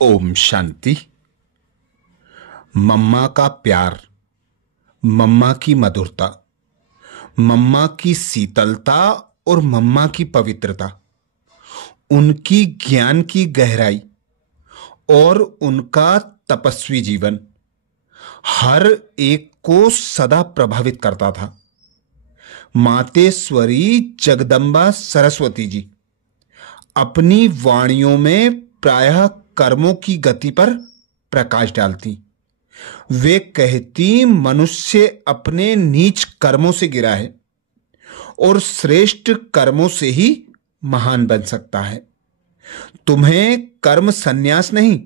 ओम शांति। मम्मा का प्यार, मम्मा की मधुरता, मम्मा की शीतलता और मम्मा की पवित्रता, उनकी ज्ञान की गहराई और उनका तपस्वी जीवन हर एक को सदा प्रभावित करता था। मातेश्वरी जगदम्बा सरस्वती जी अपनी वाणियों में प्रायः कर्मों की गति पर प्रकाश डालती। वे कहती, मनुष्य अपने नीच कर्मों से गिरा है और श्रेष्ठ कर्मों से ही महान बन सकता है। तुम्हें कर्म संन्यास नहीं,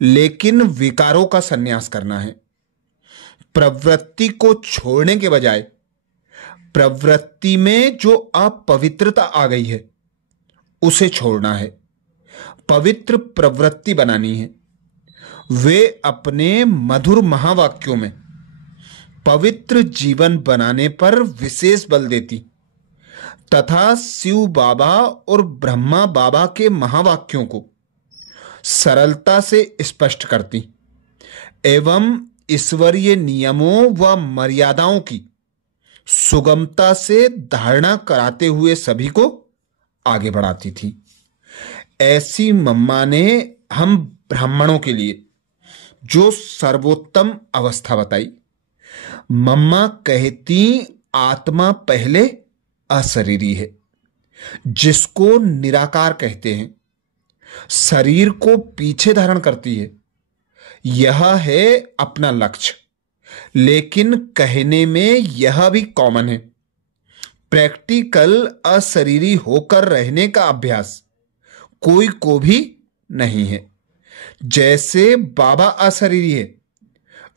लेकिन विकारों का संन्यास करना है। प्रवृत्ति को छोड़ने के बजाय प्रवृत्ति में जो अपवित्रता आ गई है उसे छोड़ना है, पवित्र प्रवृत्ति बनानी है। वे अपने मधुर महावाक्यों में पवित्र जीवन बनाने पर विशेष बल देती तथा शिव बाबा और ब्रह्मा बाबा के महावाक्यों को सरलता से स्पष्ट करती एवं ईश्वरीय नियमों व मर्यादाओं की सुगमता से धारणा कराते हुए सभी को आगे बढ़ाती थी। ऐसी मम्मा ने हम ब्राह्मणों के लिए जो सर्वोत्तम अवस्था बताई। मम्मा कहती, आत्मा पहले अशरीरी है, जिसको निराकार कहते हैं। शरीर को पीछे धारण करती है, यह है अपना लक्ष्य। लेकिन कहने में यह भी कॉमन है, प्रैक्टिकल अशरीरी होकर रहने का अभ्यास कोई को भी नहीं है। जैसे बाबा अशरीरी है,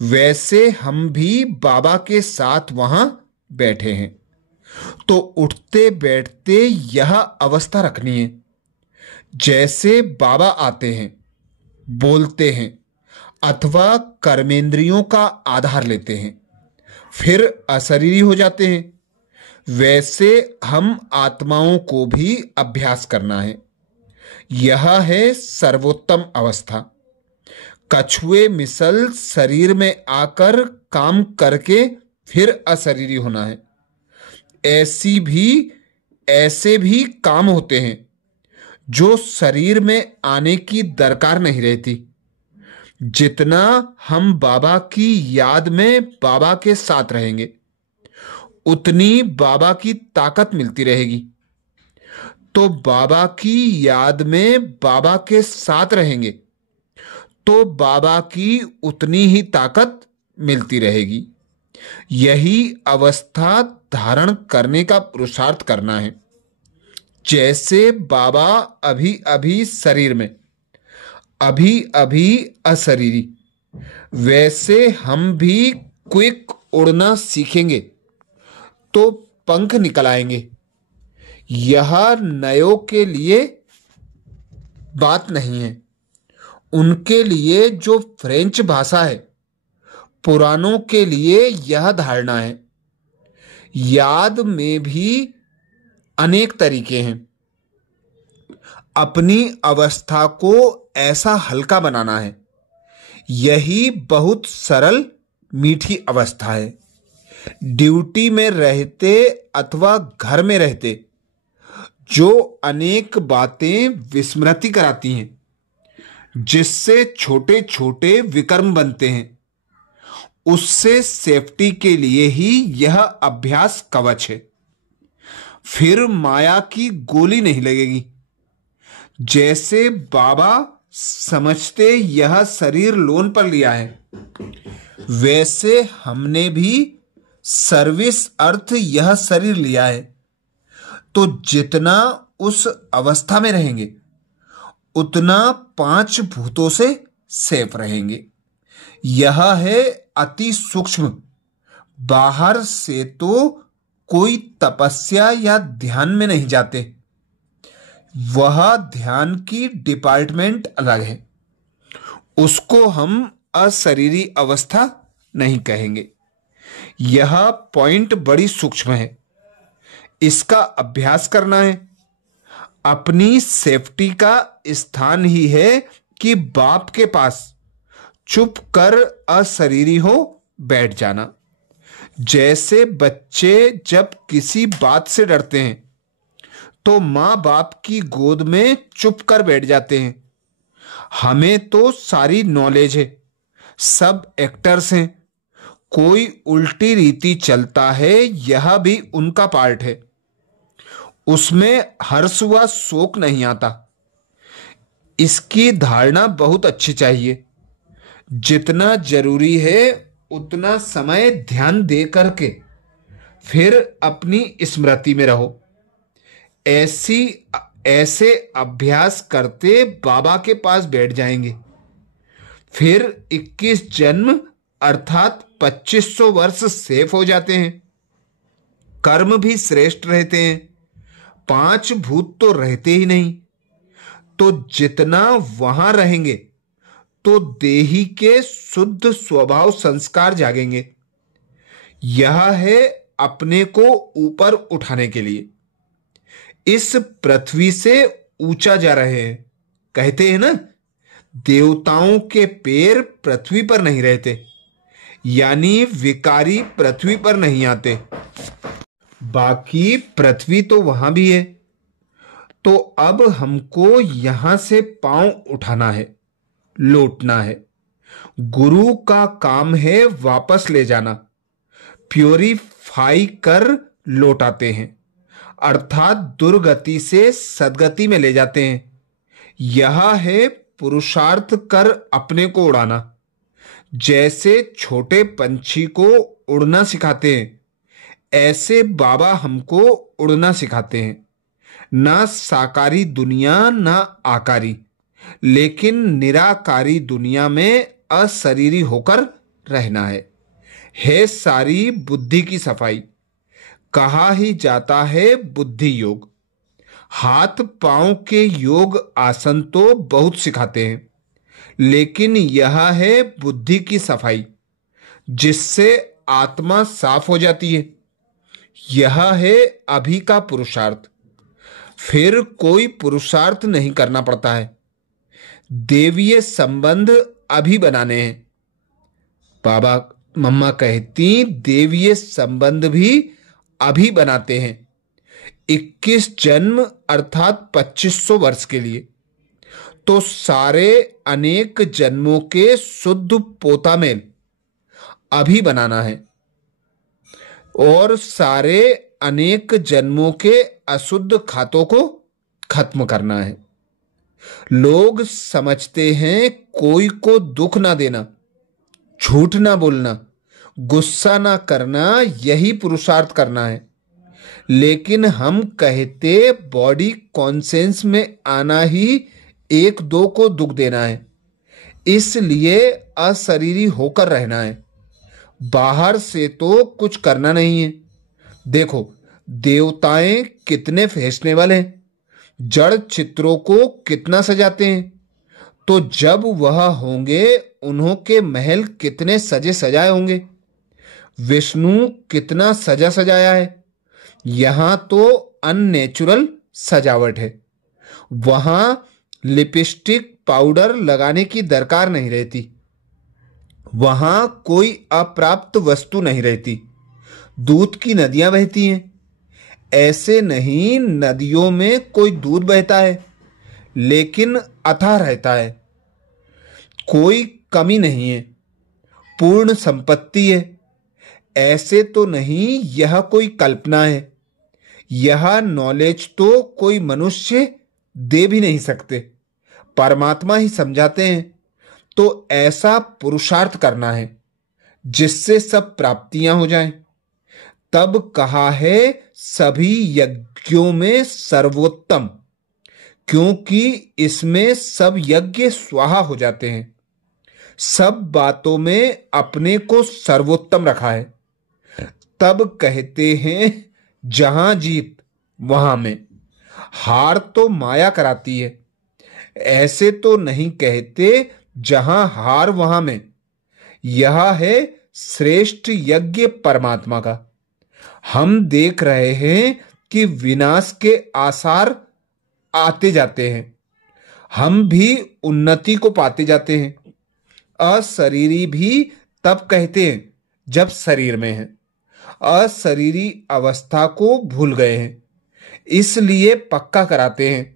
वैसे हम भी बाबा के साथ वहां बैठे हैं, तो उठते बैठते यह अवस्था रखनी है। जैसे बाबा आते हैं, बोलते हैं अथवा कर्मेंद्रियों का आधार लेते हैं, फिर अशरीरी हो जाते हैं, वैसे हम आत्माओं को भी अभ्यास करना है। यह है सर्वोत्तम अवस्था। कछुए मिसल शरीर में आकर काम करके फिर अशरीरी होना है। ऐसे भी काम होते हैं जो शरीर में आने की दरकार नहीं रहती। जितना हम बाबा की याद में बाबा के साथ रहेंगे, उतनी बाबा की ताकत मिलती रहेगी। तो बाबा की याद में बाबा के साथ रहेंगे तो बाबा की उतनी ही ताकत मिलती रहेगी। यही अवस्था धारण करने का पुरुषार्थ करना है। जैसे बाबा अभी अभी शरीर में, अभी अभी अशरीरी, वैसे हम भी क्विक उड़ना सीखेंगे तो पंख निकल आएंगे। यह नयों के लिए बात नहीं है, उनके लिए जो फ्रेंच भाषा है, पुरानों के लिए यह धारणा है। याद में भी अनेक तरीके हैं। अपनी अवस्था को ऐसा हल्का बनाना है। यही बहुत सरल मीठी अवस्था है। ड्यूटी में रहते अथवा घर में रहते जो अनेक बातें विस्मृति कराती हैं, जिससे छोटे छोटे विकर्म बनते हैं, उससे सेफ्टी के लिए ही यह अभ्यास कवच है। फिर माया की गोली नहीं लगेगी। जैसे बाबा समझते यह शरीर लोन पर लिया है, वैसे हमने भी सर्विस अर्थ यह शरीर लिया है। तो जितना उस अवस्था में रहेंगे, उतना 5 भूतों से सेफ रहेंगे। यह है अति सूक्ष्म। बाहर से तो कोई तपस्या या ध्यान में नहीं जाते, वह ध्यान की डिपार्टमेंट अलग है। उसको हम अशरीरी अवस्था नहीं कहेंगे। यह पॉइंट बड़ी सूक्ष्म है, इसका अभ्यास करना है। अपनी सेफ्टी का स्थान ही है कि बाप के पास चुप कर अशरीरी हो बैठ जाना। जैसे बच्चे जब किसी बात से डरते हैं तो मां बाप की गोद में चुप कर बैठ जाते हैं। हमें तो सारी नॉलेज है, सब एक्टर्स हैं, कोई उल्टी रीति चलता है यह भी उनका पार्ट है, उसमें हर्ष व शोक नहीं आता। इसकी धारणा बहुत अच्छी चाहिए। जितना जरूरी है उतना समय ध्यान दे करके फिर अपनी स्मृति में रहो। ऐसे अभ्यास करते बाबा के पास बैठ जाएंगे। फिर 21 जन्म अर्थात 2500 वर्ष सेफ हो जाते हैं। कर्म भी श्रेष्ठ रहते हैं। 5 भूत तो रहते ही नहीं। तो जितना वहां रहेंगे तो देही के शुद्ध स्वभाव संस्कार जागेंगे। यह है अपने को ऊपर उठाने के लिए। इस पृथ्वी से ऊंचा जा रहे हैं। कहते हैं ना, देवताओं के पैर पृथ्वी पर नहीं रहते, यानी विकारी पृथ्वी पर नहीं आते। बाकी पृथ्वी तो वहां भी है। तो अब हमको यहां से पांव उठाना है, लौटना है। गुरु का काम है वापस ले जाना, प्योरीफाई कर लौटाते हैं, अर्थात दुर्गति से सदगति में ले जाते हैं। यह है पुरुषार्थ कर अपने को उड़ाना। जैसे छोटे पंछी को उड़ना सिखाते हैं, ऐसे बाबा हमको उड़ना सिखाते हैं। ना साकारी दुनिया ना आकारी, लेकिन निराकारी दुनिया में अशरीरी होकर रहना है सारी बुद्धि की सफाई। कहा ही जाता है बुद्धि योग। हाथ पांव के योग आसन तो बहुत सिखाते हैं, लेकिन यह है बुद्धि की सफाई, जिससे आत्मा साफ हो जाती है। यह है अभी का पुरुषार्थ। फिर कोई पुरुषार्थ नहीं करना पड़ता है। देवीय संबंध अभी बनाने हैं। बाबा मम्मा कहती देवीय संबंध भी अभी बनाते हैं। 21 जन्म अर्थात 2500 वर्ष के लिए। तो सारे अनेक जन्मों के शुद्ध पोता मेल अभी बनाना है और सारे अनेक जन्मों के अशुद्ध खातों को खत्म करना है। लोग समझते हैं कोई को दुख ना देना, झूठ ना बोलना, गुस्सा ना करना, यही पुरुषार्थ करना है। लेकिन हम कहते बॉडी कॉन्सेंस में आना ही एक दो को दुख देना है, इसलिए अशरीरी होकर रहना है। बाहर से तो कुछ करना नहीं है। देखो देवताएं कितने फैशनेबल हैं, जड़ चित्रों को कितना सजाते हैं। तो जब वह होंगे उन्हों के महल कितने सजे सजाए होंगे। विष्णु कितना सजा सजाया है। यहां तो अननेचुरल सजावट है। वहां लिपस्टिक पाउडर लगाने की दरकार नहीं रहती। वहां कोई अप्राप्त वस्तु नहीं रहती। दूध की नदियां बहती हैं। ऐसे नहीं नदियों में कोई दूध बहता है, लेकिन अथाह रहता है। कोई कमी नहीं है, पूर्ण संपत्ति है। ऐसे तो नहीं यह कोई कल्पना है। यह नॉलेज तो कोई मनुष्य दे भी नहीं सकते, परमात्मा ही समझाते हैं। तो ऐसा पुरुषार्थ करना है जिससे सब प्राप्तियां हो जाएं। तब कहा है सभी यज्ञों में सर्वोत्तम, क्योंकि इसमें सब यज्ञ स्वाहा हो जाते हैं। सब बातों में अपने को सर्वोत्तम रखा है। तब कहते हैं जहां जीत वहां में। हार तो माया कराती है। ऐसे तो नहीं कहते जहां हार वहां में। यह है श्रेष्ठ यज्ञ परमात्मा का। हम देख रहे हैं कि विनाश के आसार आते जाते हैं। हम भी उन्नति को पाते जाते हैं। अशरीरी भी तब कहते हैं जब शरीर में हैं। अशरीरी अवस्था को भूल गए हैं, इसलिए पक्का कराते हैं।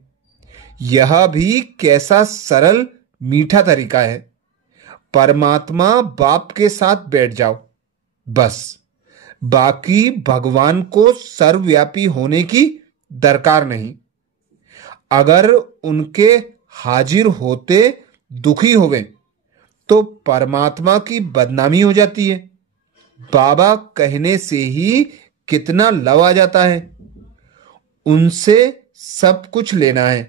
यह भी कैसा सरल मीठा तरीका है। परमात्मा बाप के साथ बैठ जाओ, बस। बाकी भगवान को सर्वव्यापी होने की दरकार नहीं। अगर उनके हाजिर होते दुखी होवे तो परमात्मा की बदनामी हो जाती है। बाबा कहने से ही कितना लव आ जाता है। उनसे सब कुछ लेना है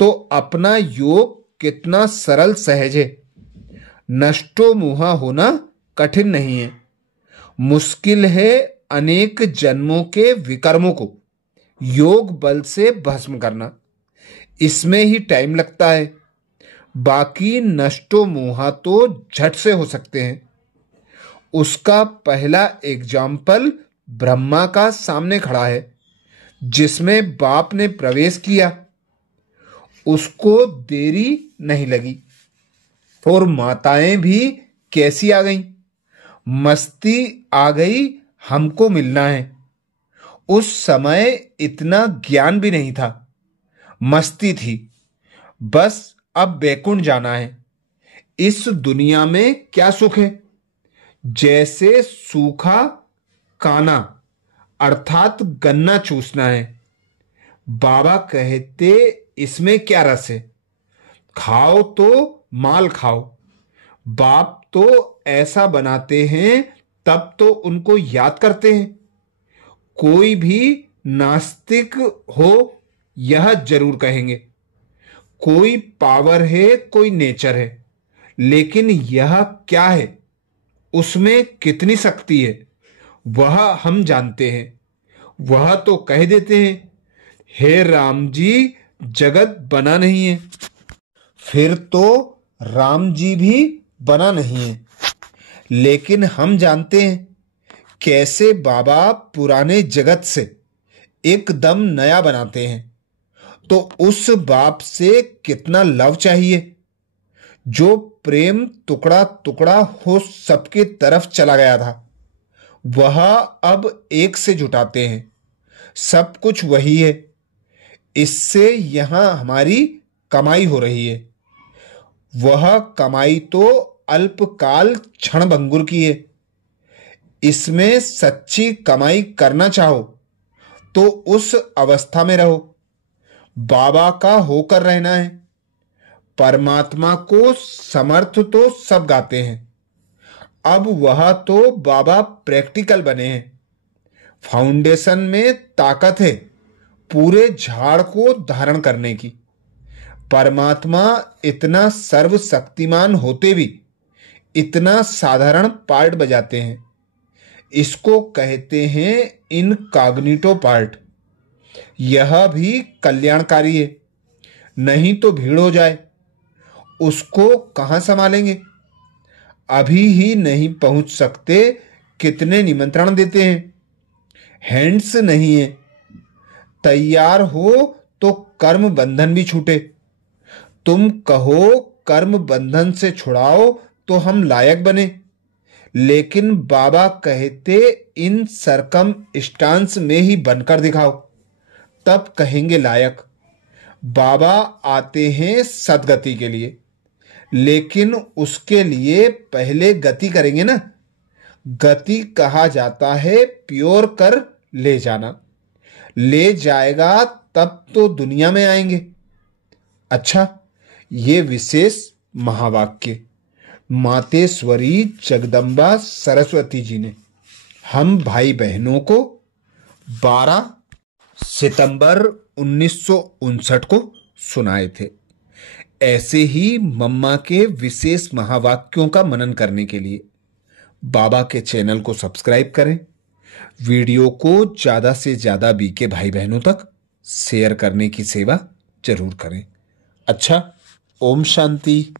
तो अपना योग कितना सरल सहज है। नष्टो मुहा होना कठिन नहीं है। मुश्किल है अनेक जन्मों के विकर्मों को योग बल से भस्म करना। इसमें ही टाइम लगता है। बाकी नष्टो मोहा तो झट से हो सकते हैं। उसका पहला एग्जाम्पल ब्रह्मा का सामने खड़ा है, जिसमें बाप ने प्रवेश किया। उसको देरी नहीं लगी और माताएं भी कैसी आ गईं। मस्ती आ गई, हमको मिलना है। उस समय इतना ज्ञान भी नहीं था, मस्ती थी। बस अब बैकुंठ जाना है। इस दुनिया में क्या सुख है। जैसे सूखा काना अर्थात गन्ना चूसना है। बाबा कहते इसमें क्या रस है। खाओ तो माल खाओ। बाप तो ऐसा बनाते हैं, तब तो उनको याद करते हैं। कोई भी नास्तिक हो यह जरूर कहेंगे, कोई पावर है, कोई नेचर है, लेकिन यह क्या है, उसमें कितनी शक्ति है, वह हम जानते हैं। वह तो कह देते हैं, हे राम जी जगत बना नहीं है। फिर तो राम जी भी बना नहीं है। लेकिन हम जानते हैं कैसे बाबा पुराने जगत से एकदम नया बनाते हैं। तो उस बाप से कितना लव चाहिए, जो प्रेम टुकड़ा टुकड़ा हो सबके तरफ चला गया था। वह अब एक से जुटाते हैं। सब कुछ वही है। इससे यहां हमारी कमाई हो रही है। वह कमाई तो अल्पकाल क्षणभंगुर की है। इसमें सच्ची कमाई करना चाहो तो उस अवस्था में रहो। बाबा का होकर रहना है। परमात्मा को समर्थ तो सब गाते हैं। अब वह तो बाबा प्रैक्टिकल बने हैं। फाउंडेशन में ताकत है पूरे झाड़ को धारण करने की। परमात्मा इतना सर्वशक्तिमान होते भी इतना साधारण पार्ट बजाते हैं। इसको कहते हैं इनकॉग्निटो पार्ट। यह भी कल्याणकारी है। नहीं तो भीड़ हो जाए, उसको कहां संभालेंगे। अभी ही नहीं पहुंच सकते, कितने निमंत्रण देते हैं। हैंड्स नहीं है। तैयार हो तो कर्म बंधन भी छूटे। तुम कहो कर्म बंधन से छुड़ाओ तो हम लायक बने। लेकिन बाबा कहते इन सरकम स्टांस में ही बनकर दिखाओ, तब कहेंगे लायक। बाबा आते हैं सदगति के लिए, लेकिन उसके लिए पहले गति करेंगे ना। गति कहा जाता है प्योर कर ले जाना। ले जाएगा तब तो दुनिया में आएंगे। अच्छा, ये विशेष महावाक्य मातेश्वरी जगदम्बा सरस्वती जी ने हम भाई बहनों को 12 सितंबर 1959 को सुनाए थे। ऐसे ही मम्मा के विशेष महावाक्यों का मनन करने के लिए बाबा के चैनल को सब्सक्राइब करें। वीडियो को ज़्यादा से ज़्यादा बीके भाई बहनों तक शेयर करने की सेवा जरूर करें। अच्छा, ओम शांति।